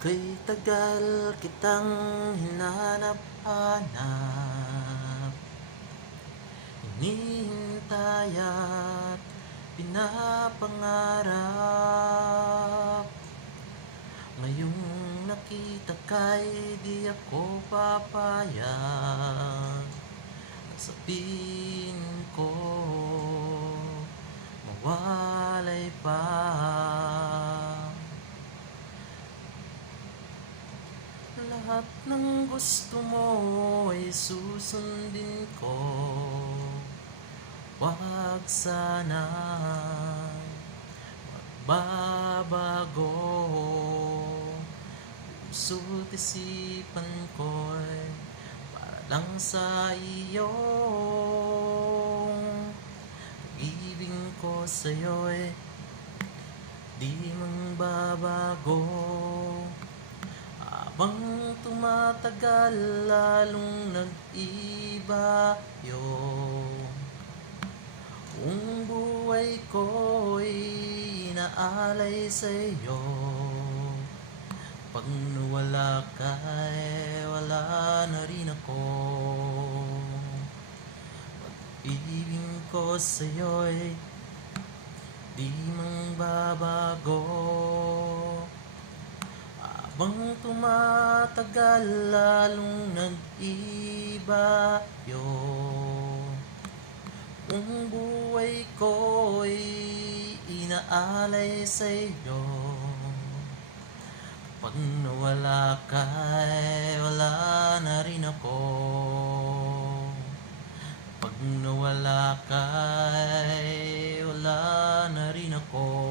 Kay tagal kitang hinanap-hanap, hinihintay at pinapangarap. Ngayong nakita ka'y di ako papayag. Sabihin ko, mawalay pa. Lahat ng gusto mo ay susundin ko. Wag sana magbabago. Puso't isipan ko'y para lang sa iyo. Pag-ibig ko sa'yo'y di magbabago. Habang tumatagal, lalong nag-iba yun. Kung buhay ko'y inaalay sa'yo, pag nawala ka'y wala na rin ako. Pag-ibig ko sa'yo'y di magbabago. Habang tumatagal, lalong nag-iba yun. Kung buhay ko'y inaalay sa'yo, pag nawala ka'y wala na rin ako. Pag nawala ka'y wala na rin ako.